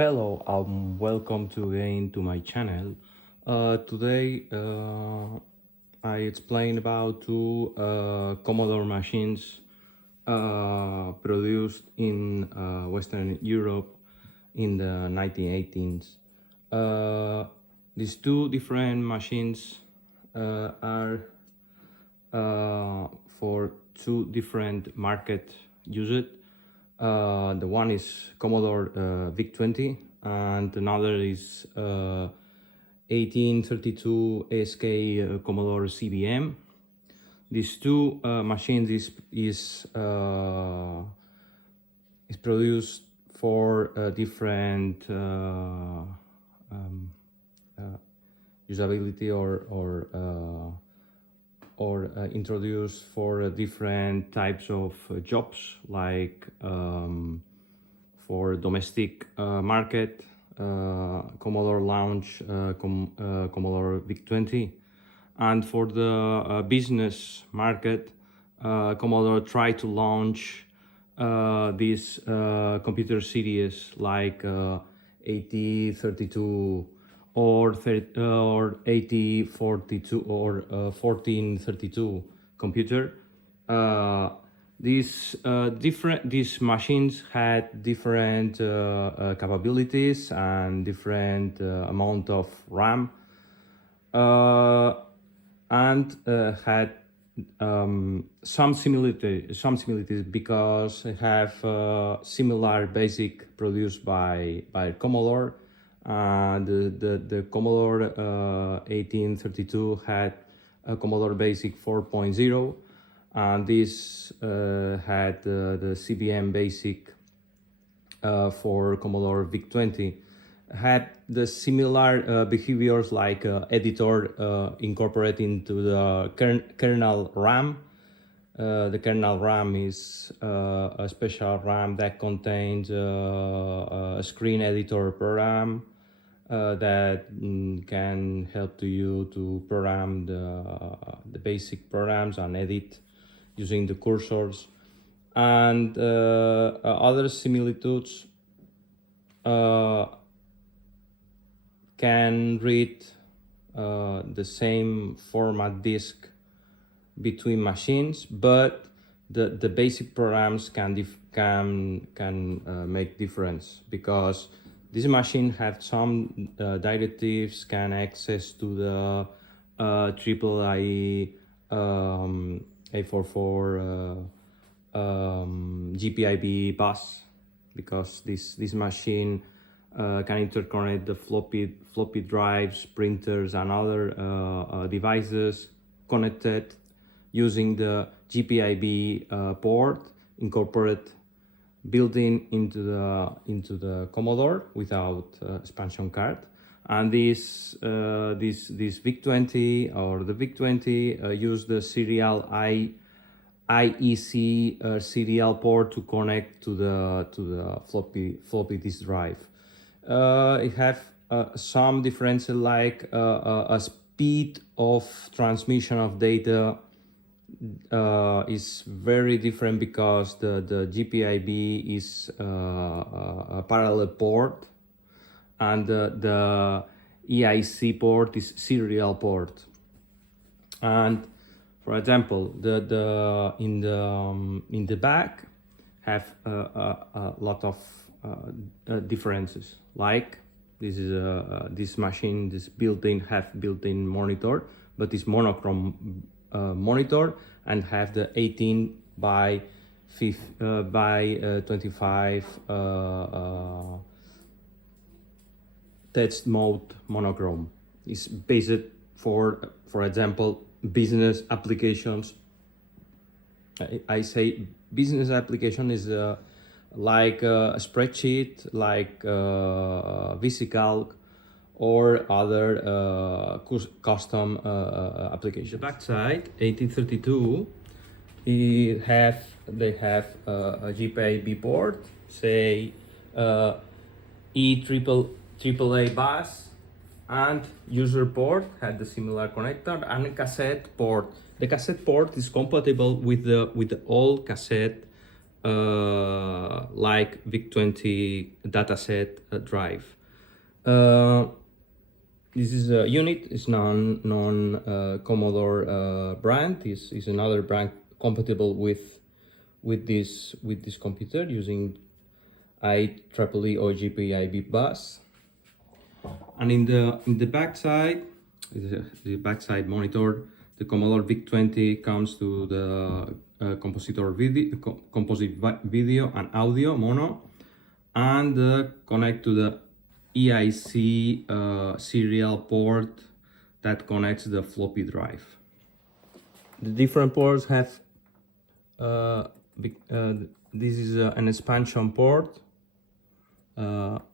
Hello, welcome again to my channel. Today I explain about two Commodore machines produced in Western Europe in the 1918s. These two different machines are for two different market uses. The one is Commodore VIC20 and another is 1832 ASK Commodore CBM. These two machines is produced for different usability or introduced for different types of jobs, like for domestic market, Commodore launch Commodore VIC20, and for the business market, Commodore tried to launch these computer series like 8032 or 8042 or 1432 computer. These machines had different capabilities and different amount of RAM, and had some similarities because they have similar basic produced by Commodore. The Commodore 1832 had a Commodore Basic 4.0, and this had the CBM Basic for Commodore VIC20. Had the similar behaviors like editor incorporated into the kernel RAM. The kernel RAM is a special RAM that contains a screen editor program that can help to you to program the basic programs and edit using the cursors. And other similitudes can read the same format disk between machines, but the basic programs can make difference, because this machine have some directives, can access to the IEEE A44 GPIB bus, because this machine can interconnect the floppy drives, printers, and other devices connected using the GPIB port incorporated built-in into the Commodore without expansion card. And this VIC20 or the VIC20 use the serial IEC serial port to connect to the floppy disk drive. It have some differences, like a speed of transmission of data is very different, because the GPIB is a parallel port, and the EIC port is serial port. And for example, in the back have a lot of differences. Like this is this machine, this built-in monitor, but it's monochrome monitor, and have the 18 by 25 text mode monochrome. It's based for example, business applications. I say business application is like a spreadsheet, like VisiCalc, or other custom applications. The backside, 1832, they have a GPIB port, say EAAA bus, and user port had the similar connector, and a cassette port. The cassette port is compatible with the old cassette like VIC20 dataset drive. This is a unit. It's non Commodore brand. This is another brand compatible with this computer using IEEE OGP IB bus. And in the backside, the backside monitor, the Commodore VIC20 comes to the composite video and audio mono, and connect to the EIC serial port that connects the floppy drive. The different ports have this is an expansion port,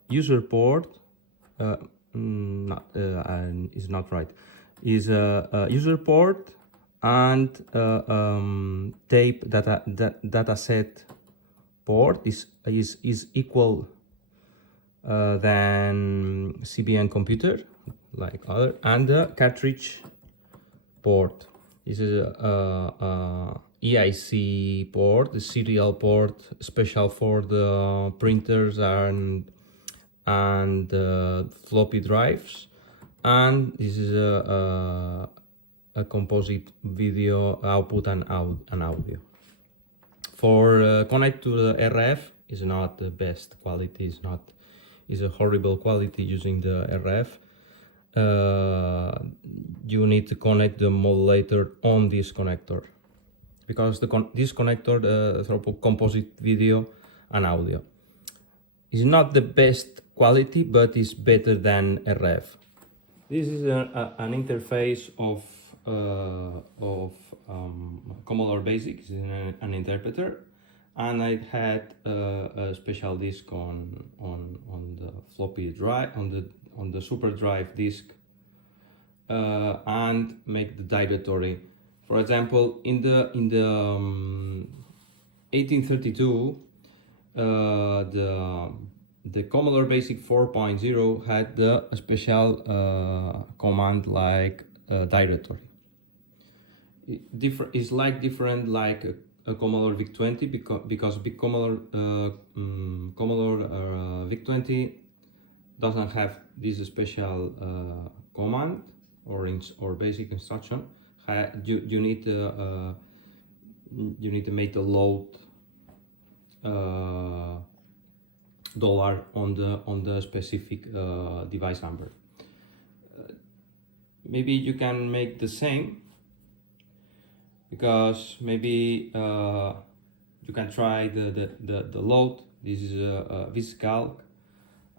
user port, is not right, is a user port, and tape dataset port is equal than CBN computer like other, and the cartridge port. This is a EIC port, the serial port, special for the printers and floppy drives, and this is a composite video output and audio. For connect to the RF is not the best quality. Is a horrible quality using the RF. You need to connect the modulator on this connector, because this connector through composite video and audio is not the best quality, but is better than RF. This is an interface of Commodore VIC. It's an interpreter, and I had a special disk on the floppy drive, on the super drive disk, and make the directory. For example, in the 1832, the Commodore VIC 4.0 had a special command like directory. It's like different like a Commodore VIC20, because Commodore VIC20 doesn't have this special command or basic instruction. You need to make the load dollar on the specific device number. Maybe you can make the same, because maybe you can try the load. This is a VisiCalc,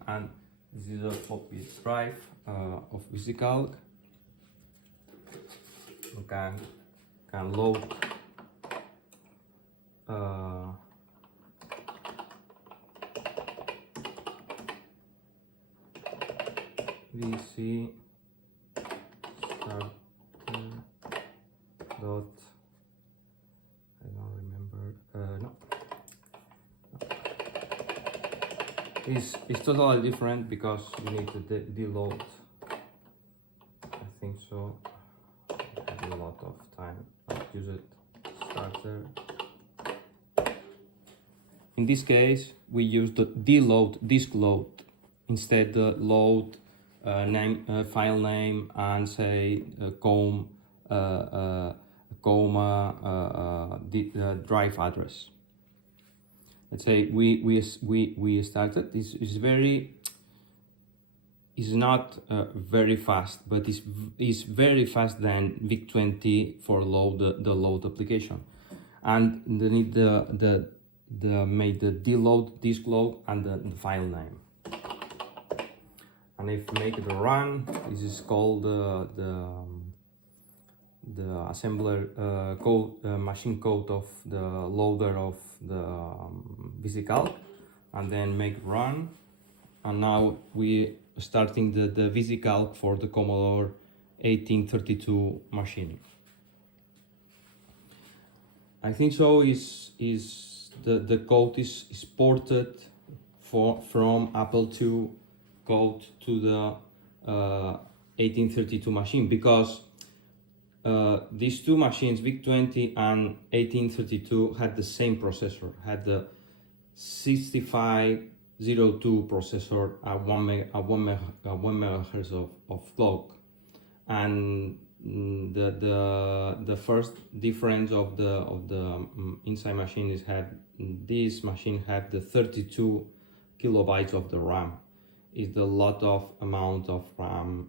and this is a floppy drive of VisiCalc. You can load VC start dot, I don't remember, no. It's totally different, because you need to deload. I think so. I have a lot of time. I'll use it. Starter. In this case, we use the deload, disk load, instead the load name, file name, and say drive address. Let's say we started. This is not very fast, but is very fast than VIC20 for the load application, and they need the make the deload, disk load, and the file name. And if make it a run, this is called the assembler code, machine code of the loader of the VisiCalc, and then make run. And now we starting the VisiCalc for the Commodore 1832 machine. I think so. The code is ported from Apple II code to the 1832 machine, because these two machines, VIC20 and 1832, had the same processor, had the 6502 processor at 1 megahertz of clock. And the first difference of the inside machine is this machine had the 32 kilobytes of the RAM. Is the lot of amount of RAM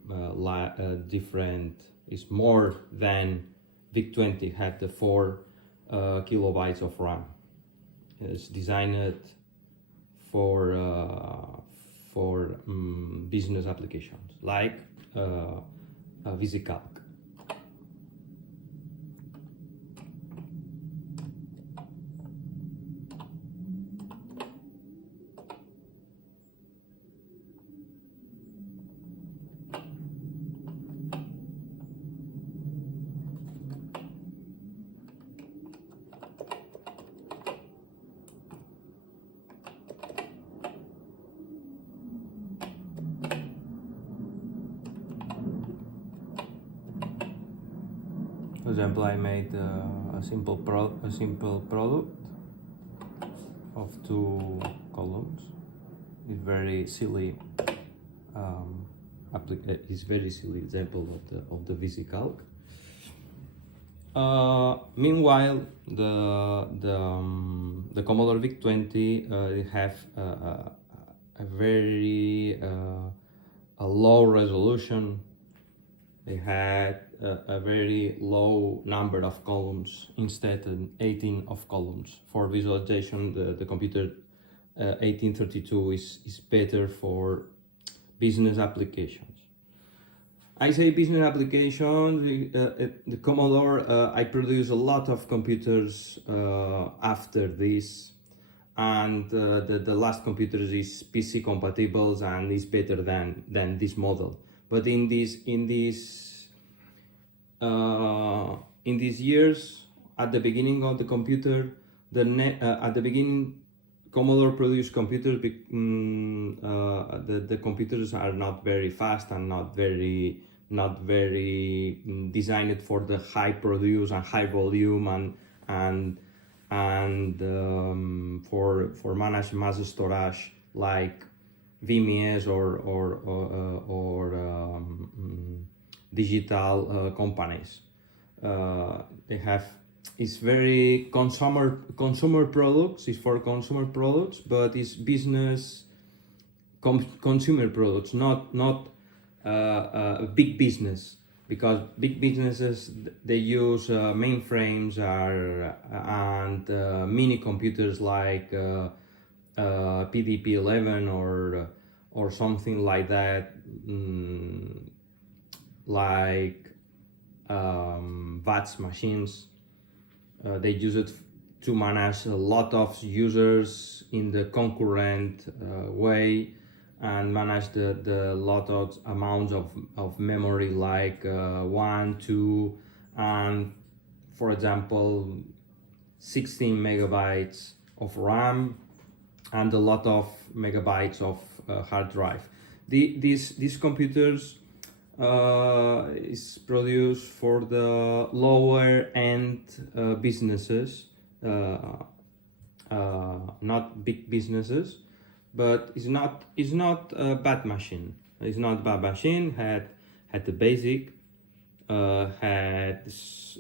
different, is more than VIC20 had the 4 kilobytes of RAM. It's designed for business applications like VisiCalc. For example, I made a simple product of 2 columns. It's very silly. It's very silly example of the VisiCalc. Meanwhile, the Commodore VIC20 have a very low resolution. They had a very low number of columns instead of 18 of columns. For visualization, the computer 1832 is better for business applications. I say business applications, the Commodore, I produce a lot of computers after this, and the last computer is PC compatible and is better than this model. But in these years, at the beginning of the computer, at the beginning, Commodore produced computers. The computers are not very fast and not very designed for the high produce and high volume and for managed mass storage like VMS or digital companies. They have, it's very consumer products. It's for consumer products, but it's business consumer products, not big business, because big businesses, they use mainframes and mini computers like PDP-11 or something like that, like VATS machines. They use it to manage a lot of users in the concurrent way and manage the lot of amounts of memory like 1, 2, and for example 16 megabytes of RAM and a lot of megabytes of hard drive. These computers is produced for the lower end businesses, not big businesses, but it's not a bad machine. It's not a bad machine. Had the basic, had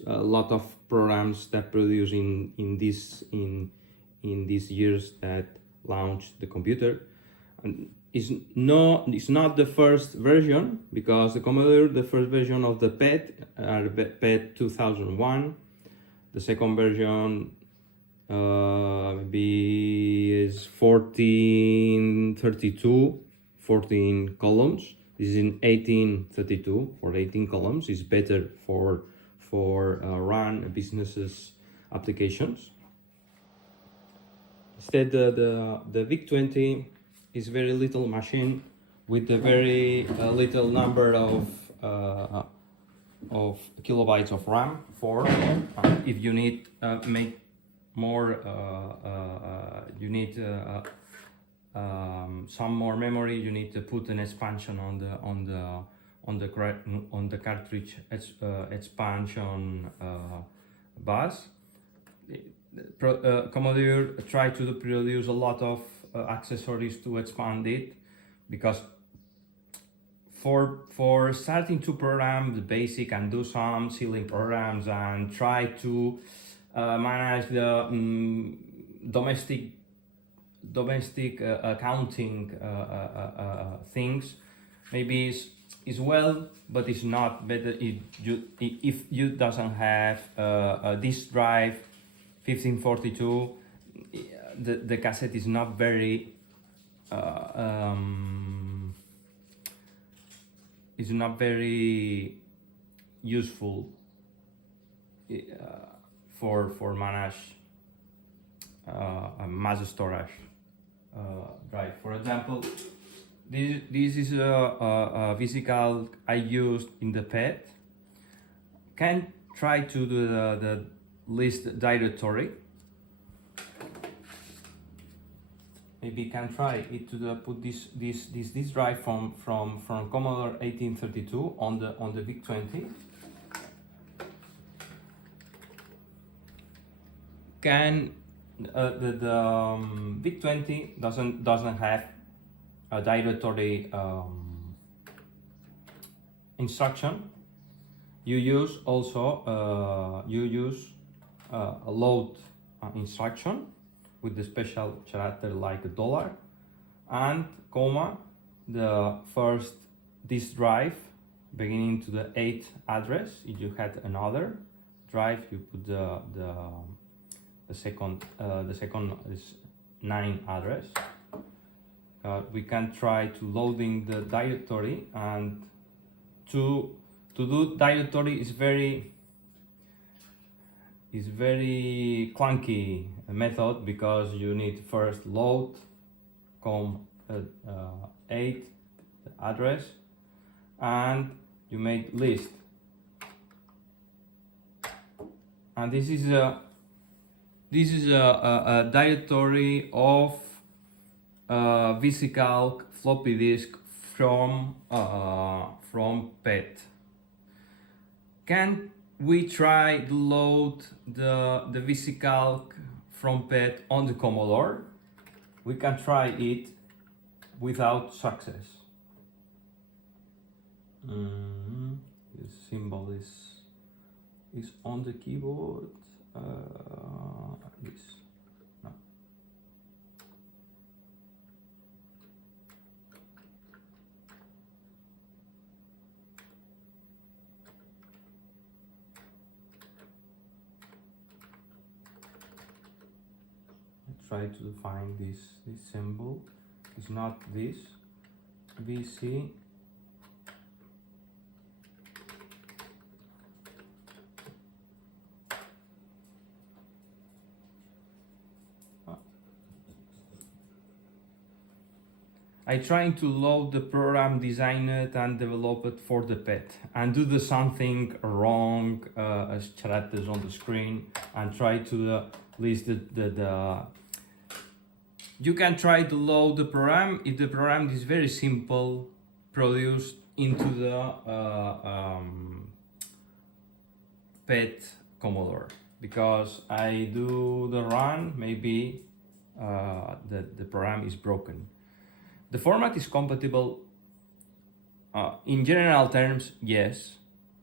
a lot of programs that produce in these years that launched the computer. And it's not the first version, because the Commodore, the first version of the PET 2001. The second version maybe is 1432, 14 columns. This is in 1832 for 18 columns. It's better for run businesses applications. Instead, the VIC20 is very little machine with a very little number of kilobytes of RAM. If you need make more, you need some more memory. You need to put an expansion on on the cartridge expansion bus. Commodore tried to produce a lot of accessories to expand it, because for starting to program the BASIC and do some ceiling programs and try to manage the domestic accounting things, maybe is well, but it's not better if you doesn't have a disk drive 1542. The cassette is not very useful for manage a mass storage drive. For example, this is a physical I used in the PET. Can try to do the list directory. Maybe can try it to put this drive from Commodore 1832 on the VIC20. Can the VIC20 doesn't have a directory instruction. You use also a load instruction with the special character like a dollar and comma the first disk drive beginning to the 8 address. If you had another drive, you put the second is 9 address. We can try to loading the directory, and to do directory is very clunky method, because you need first load com 8 address and you make list, and this is a directory of physical floppy disk from PET. Can we try to load the physical from PET on the Commodore? We can try it without success. The symbol is on the keyboard. This. No. Try to find this symbol. It's not this. VC. I trying to load the program designed and developed for the PET, and do the something wrong as characters on the screen, and try to list the you can try to load the program if the program is very simple, produced into the PET Commodore. Because I do the run, maybe the program is broken. The format is compatible in general terms, yes,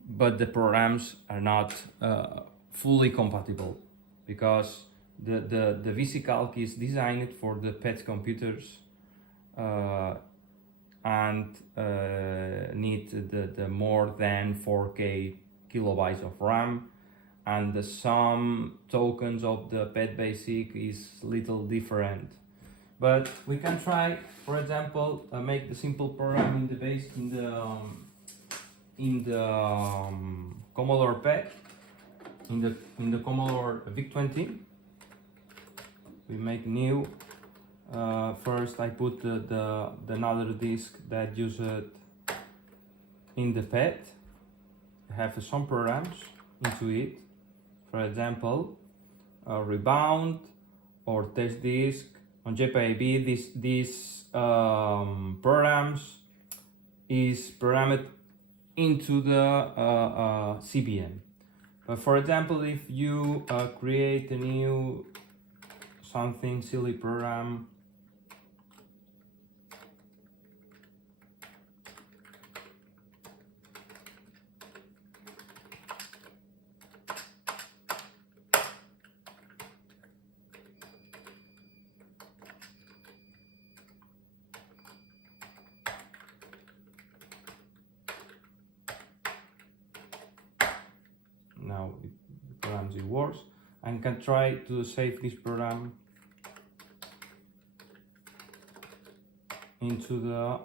but the programs are not fully compatible, because the VC-Calc is designed for the PET computers and need the more than 4K kilobytes of RAM, and the some tokens of the PET BASIC is little different. But we can try, for example, make the simple program in the base in the Commodore PET, in the Commodore VIC20. We make new. First, I put the another disk that used in the PET. I have some programs into it. For example, Rebound or Test Disk. On JPIB, these programs is programmed into the CPM. But for example, if you create a new something silly program, now it programs it works, and can try to save this program into the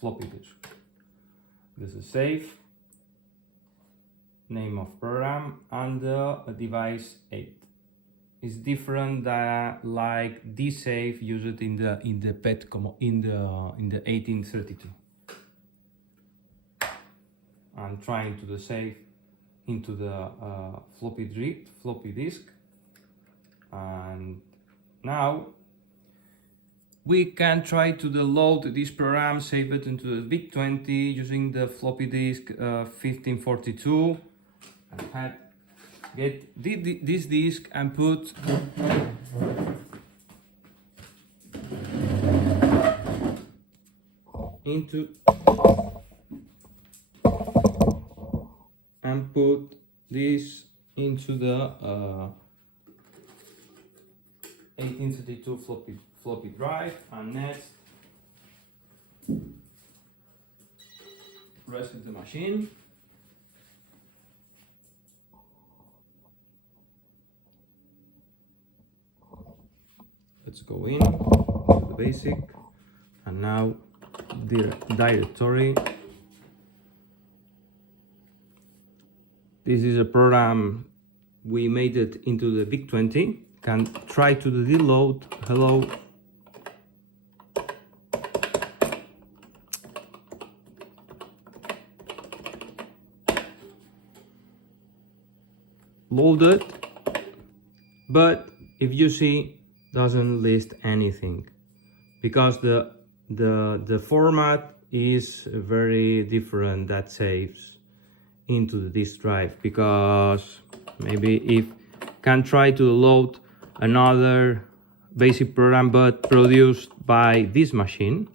floppy disk. This is save, name of program, and the device 8. It's different than like this save used in the PET in the 1832. I'm trying to save into the floppy disk, and now we can try to load this program, save it into the VIC20 using the floppy disk 1542, and get this disk and put into this into the 1832 floppy drive, and next reset the machine. Let's go in to the basic, and now the directory. This is a program we made it into the VIC20. Can try to reload. Hello. Loaded, but if you see, doesn't list anything because the format is very different that saves into the disk drive, because maybe if can try to load another basic program but produced by this machine.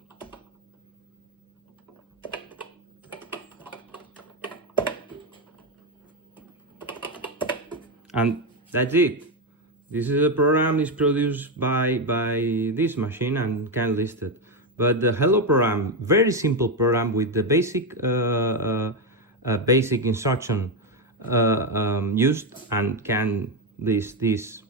And that's it. This is a program is produced by this machine and can list it. But the hello program, very simple program with the basic basic instruction used, and can list this